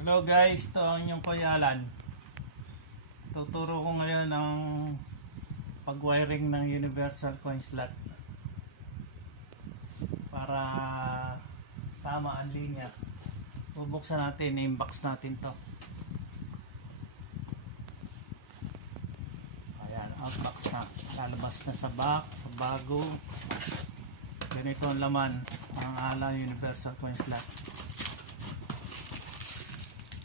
Hello guys, ito ang inyong Kuya Alan. Tuturo ko ngayon ng pag-wiring ng universal coin slot para tama ang linya. Bubuksan natin, i-inbox natin to. Ayan, outbox na. Lalabas na sa box, sa bago. Ganito ang laman ang Alan universal coin slot.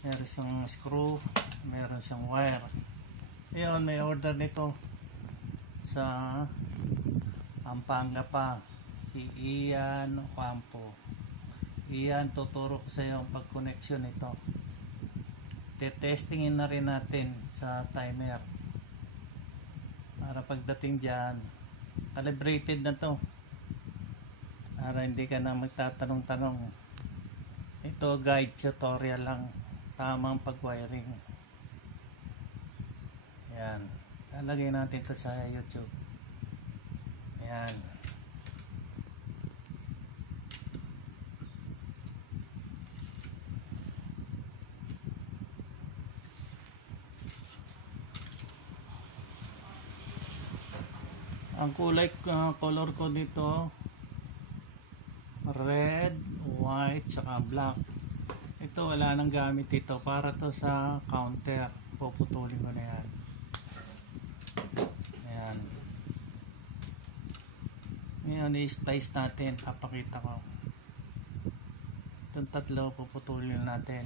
Meron siyang screw, meron siyang wire. Ayun, may order nito sa Pampanga pa, si Ian Ocampo. Ian, tuturo ko sa iyo ang pag-connection nito. Testingin na rin natin sa timer para pagdating dyan calibrated na to, para hindi ka na magtatanong-tanong. Ito guide tutorial lang, tamang pag-wiring. Ayan, lalagay natin ito sa YouTube. Ayan, ang kulay color ko dito red, white, tsaka black. Ito wala nang gamit ito, para to sa counter. Puputulin ko na yan. Ayan. Ngayon i-splice natin, papakita ko. Itong tatlo puputulin natin.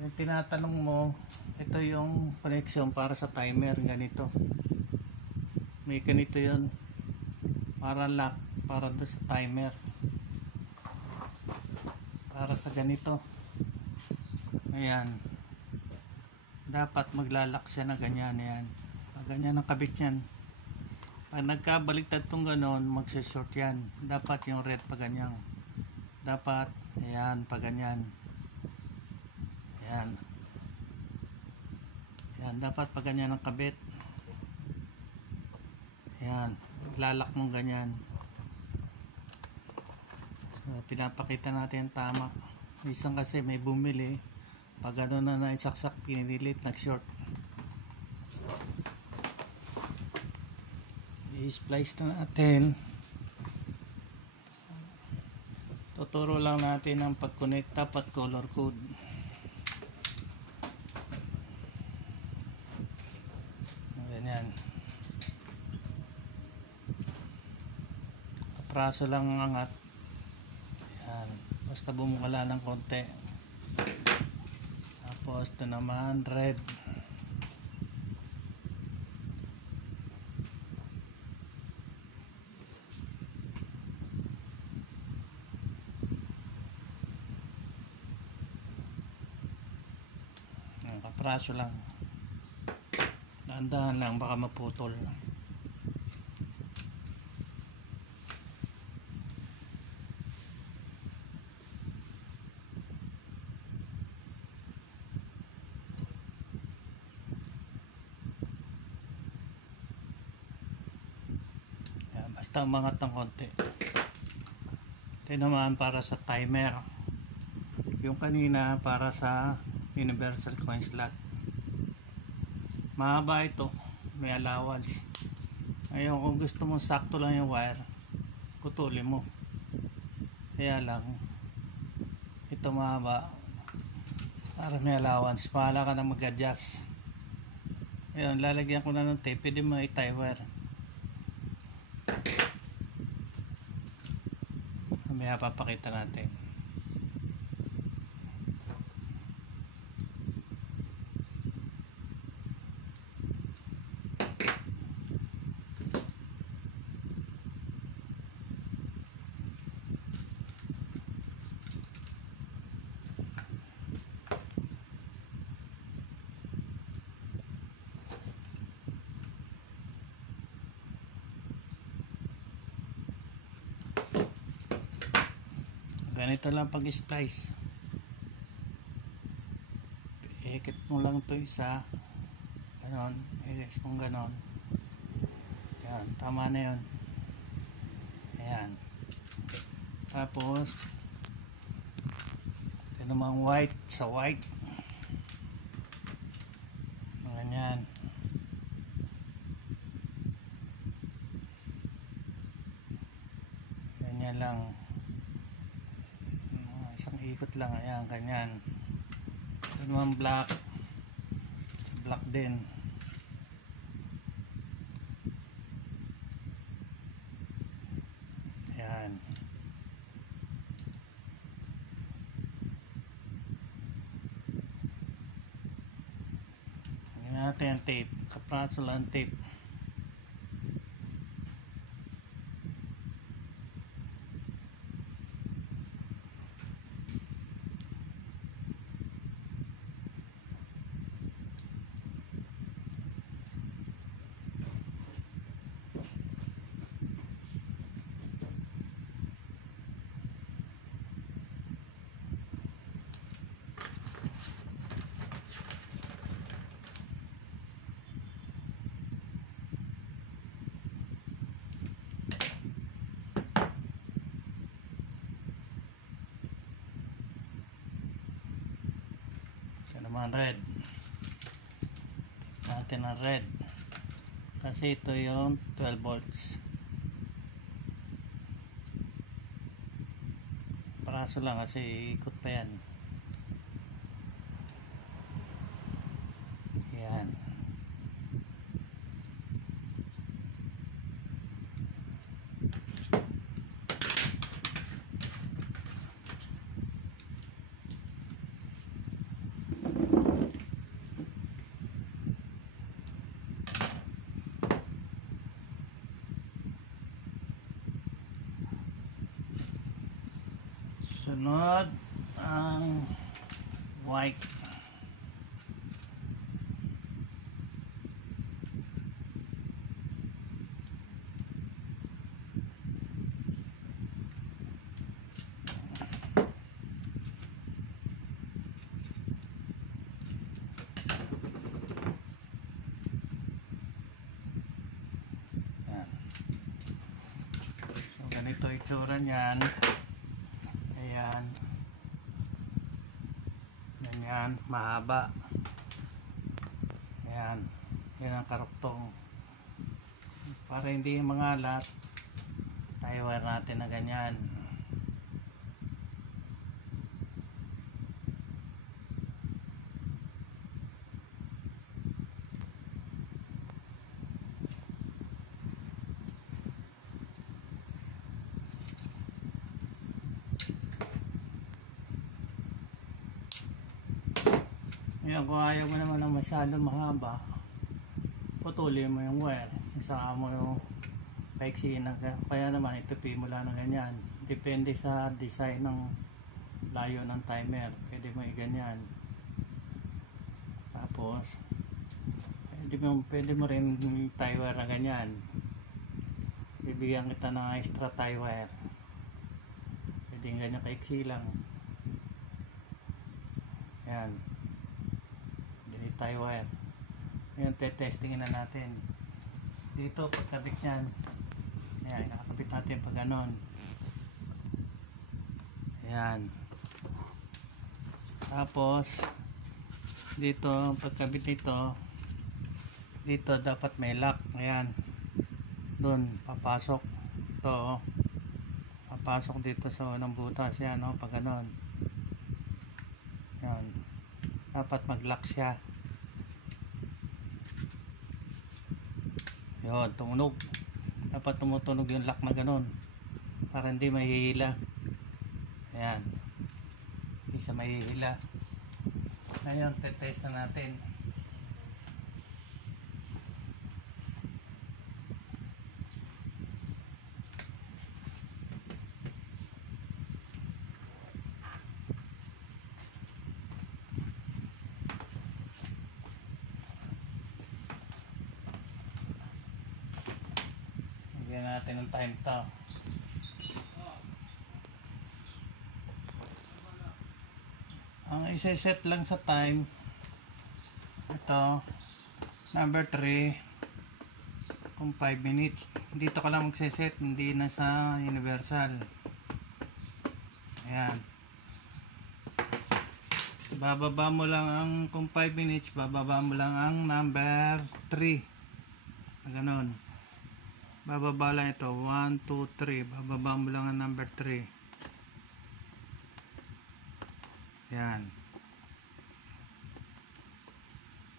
Yung tinatanong mo, ito yung connection para sa timer, ganito. May ganito yun, para lock, para doon sa timer, para sa ganito. Ayan, dapat maglalak siya na ganyan. Ayan, ganyan ang kabit yan. Pag nagkabaliktad tong ganon, magsishort yan. Dapat yung red pa ganyan, dapat ayan pa ganyan. Ayan, ayan, dapat pa ganyan ang kabit. Ayan, lalak mong ganyan. Pinapakita natin tama. Isang kasi may bumili, pag ano na naisaksak, pinilit, nag-short. I-splice na natin. Tuturo lang natin ang pag-connect, dapat color code. Ganyan. Praso lang ang angat. Ayan, basta bumukala ng konti. Tapos ito naman red. Ayan, kapraso lang. Dahan-dahan lang, baka maputol. Basta umangat ng konti. Ito naman para sa timer. Yung kanina para sa universal coin slot. Mahaba ito, may allowance. Ngayon kung gusto mo sakto lang yung wire, putulin mo. Kaya lang ito mahaba, para may allowance. Pahala ka na mag-adjust. Ayun, lalagyan ko na ng tape. Pwede mo i-tie wire. Mamaya papakita natin. Ganito lang pag-splice. Ikit mo lang ito isa. Ganon. Ilis mong ganon. Yan. Tama na yun. Ayan. Tapos ito namang white sa white, ganyan. Ganyan lang, isang ikot lang, ayan, ganyan. Ito naman black, black din. Ayan. Ganyan natin ang tape, kapraso lang tape. Naman red natin ang red kasi ito yung 12 volts, paraso lang kasi ikot pa yan. Yan. Sunod ang white. Yan. So ganito itsura niyan. Ayan, ganyan, mahaba. Ayan, yan ang karuktong. Para hindi mangalat, tayo wire natin na ganyan. Ngayon, kung ayaw mo naman ng masyadong mahaba, putulin mo yung wire, saka mo yung paiksiin. Kaya naman itupi mo lang ng ganyan, depende sa design ng layo ng timer, pwede mo i-ganyan. Tapos pwede mo rin tie wire na ganyan, bibigyan kita ng extra tie wire, pwede ganyan kaiksi lang. Yan, tie wire. Ngayon testingin na natin dito pagkabit nyan. Ayan, nakakabit natin pag ganon. Ayan, tapos dito pagkabit nito, dito dapat may lock. Ayan, doon papasok ito, papasok dito sa unang butas. Yan, pag ganon. Yan, dapat mag lock siya. Yun, tumunog. Dapat tumutunog yung lock na ganon para hindi mahihila. Ayan, hindi siya mahihila. Ngayon, test na natin. Lagyan natin ng time to. Ang isa-set lang sa time, ito number 3, kung 5 minutes. Dito ka lang magse-set, hindi na sa universal. Ayan. Bababa mo lang ang, kung 5 minutes, bababa mo lang ang number 3. Ganon. Bababa lang ito. 1, 2, 3. Bababa mo lang ang number 3. Ayan.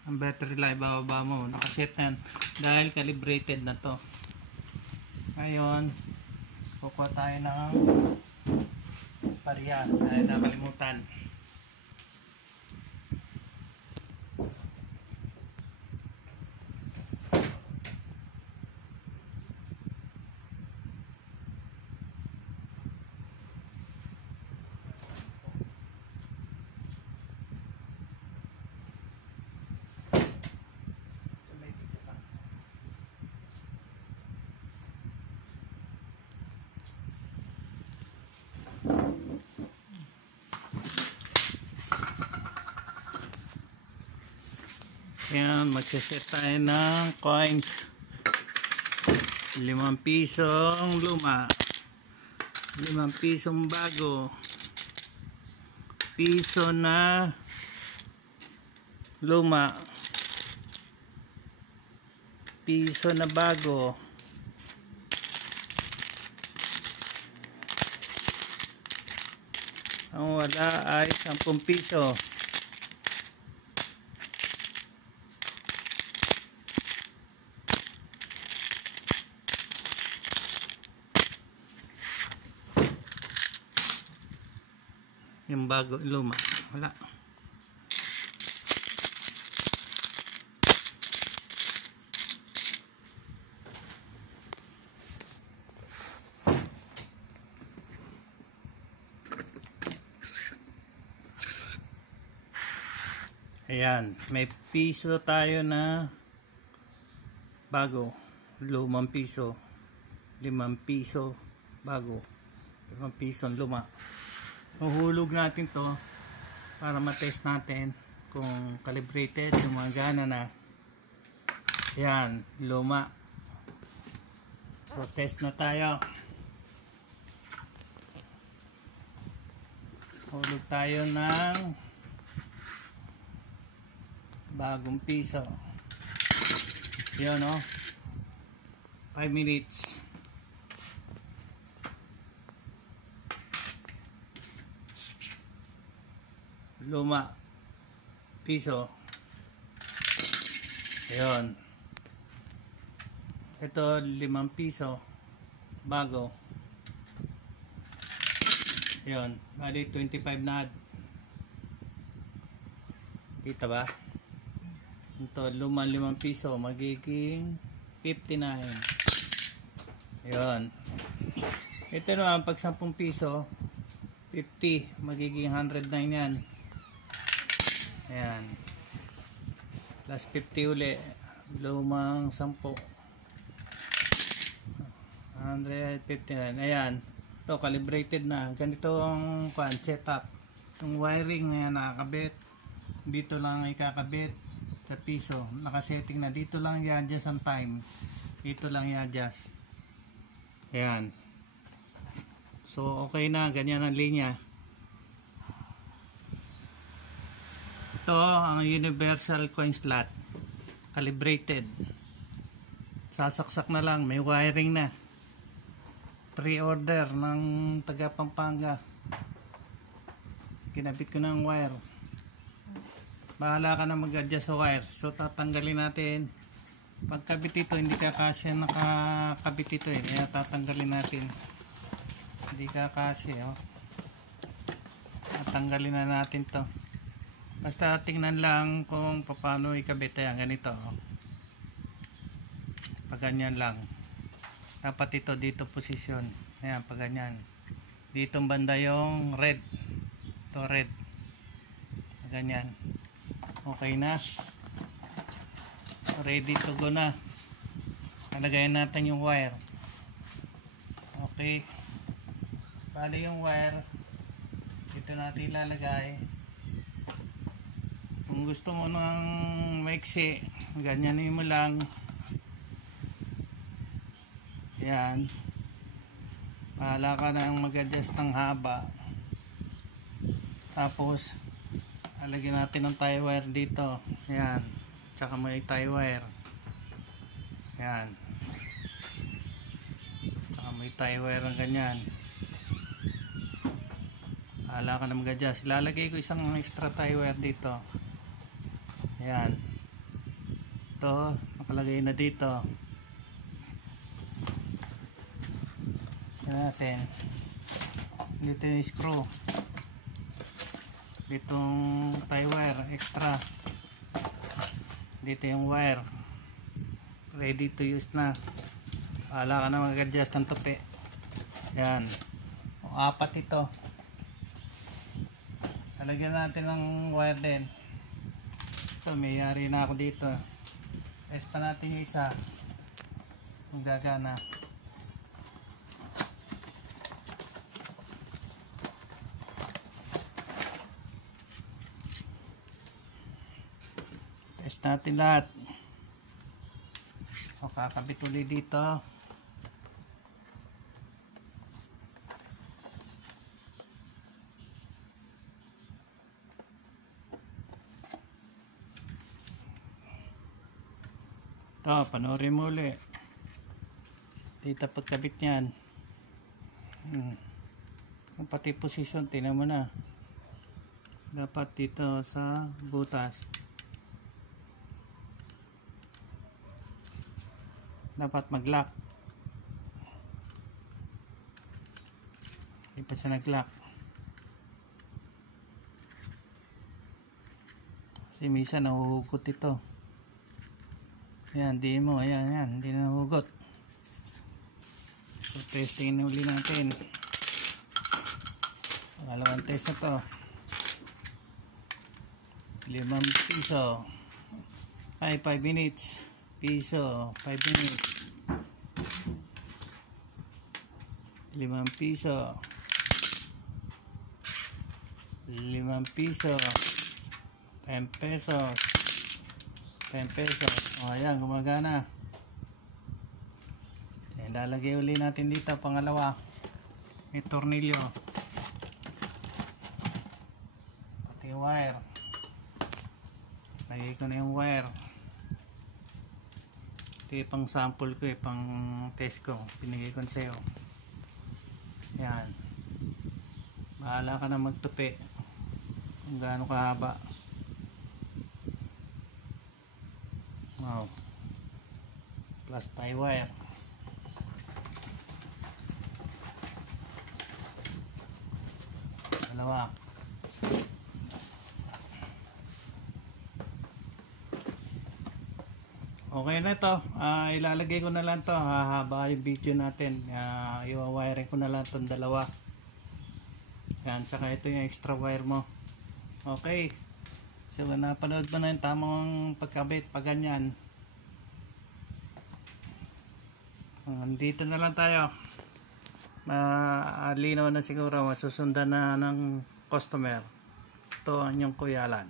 Ang battery life, bababa mo. Nakaset na yan. Dahil calibrated na to. Ngayon, kukuha tayo ng barya. Dahil nakalimutan. Ayan, magsiset tayo ng coins. 5 pisong luma, 5 pisong bago, piso na luma, piso na bago, ang wala ay 10 piso. Yung bago, luma, wala. Ayan, may piso tayo na bago, 5 piso, 5 piso bago, 5 piso luma. Uhulog natin to para matest natin kung calibrated, gumagana na. Yan, luma. So test na tayo. Hulog tayo ng bagong piso. Yan, no? 5 minutes. Luma, piso. Ayun. Ito 5 piso bago. Ayun, bali 25 na. Kita ba? Ito luma 5 piso magiging 59. Ayun. Ito naman pag 10 piso 50 magiging 109 yan. Ayan. Plus 50 uli. Lumang 10. 159. Ayan. Ito, calibrated na. Ganito ang setup. Yung wiring na nakakabit. Dito lang ikakabit sa piso. Nakasetting na. Dito lang i-adjust ang time. Dito lang i-adjust. Ayan. So, okay na. Ganyan ang linya. Ito ang universal coin slot, calibrated. Sasaksak na lang, may wiring na. Pre-order ng taga Pampanga. Kinabit ko ng wire. Bahala ka na mag-adjust sa wire. So tatanggalin natin. Pagkabit ito, hindi kakasya nakakabit ito eh. Kaya tatanggalin natin. Hindi kakasya, oh. Tatanggalin na natin to. Basta tingnan lang kung paano ikabit. Ayan, ganito. Pag ganyan lang. Dapat ito dito posisyon. Ayan, pag ganyan. Dito banda yung red. Ito red. Pag ganyan. Okay na. Ready to go na. Nalagayan natin yung wire. Okay. Bali yung wire. Dito natin ilalagay. Kung gusto mo ng maiksi, ganyanin mo lang. Yan. Bahala ka nang mag-adjust ng haba. Tapos alagyan natin ng tie wire dito. Ayan. Tsaka may tie wire. Ayan. Tsaka may tie wire ng ganyan. Hala ka na mag-adjust. Ilalagay ko isang extra tie wire dito. Ayan. Ito, nakalagay na dito. Ayan natin. Dito yung screw. Ditong tie wire extra. Dito yung wire. Ready to use na. Hala ka na mag-adjust ng tupi. Ayan. O, 4 ito. Talagyan natin ng wire din. So may yari na ako dito. Test pa natin yung isa kung gagana. Test natin lahat. O, kakabit ulit dito. Ito, panoorin mo ulit. Dito pagkabit niyan. Pati position, tingnan mo na. Dapat dito sa butas. Dapat mag-lock. Hindi pa siya nag-lock. Kasi minsan nahuhugot ito. Ayan, di mo. Ayan, ayan. Hindi na nahugot. So, testing uli natin. Pangalawang test na to. 5 piso. Ay, 5 minutes. Piso. 5 minutes. 5 piso. 5 piso. 10 pesos. 10 pesos. O, ayan, gumagana. Lalagay uli natin dito, pangalawa. May tornilyo. Pati wire. Lagay ko na yung wire. Ito yung pang sample ko, pang test ko. Pinigay ko sa'yo. Ayan. Bahala ka na magtupi. Kung gaano kahaba. Wow. Plus tie wire. Dalawa. Okay na ito. Ilalagay ko na lang ito. Hahaba yung video natin. I-wiring ko na lang itong dalawa. Yan. Tsaka ito yung extra wire mo. Okay. So napanood mo na yung tamang pagkabit. Pag ganyan. Dito na lang tayo. Linaw na siguro. Masusundan na ng customer. Ito ang inyong Kuya Alan.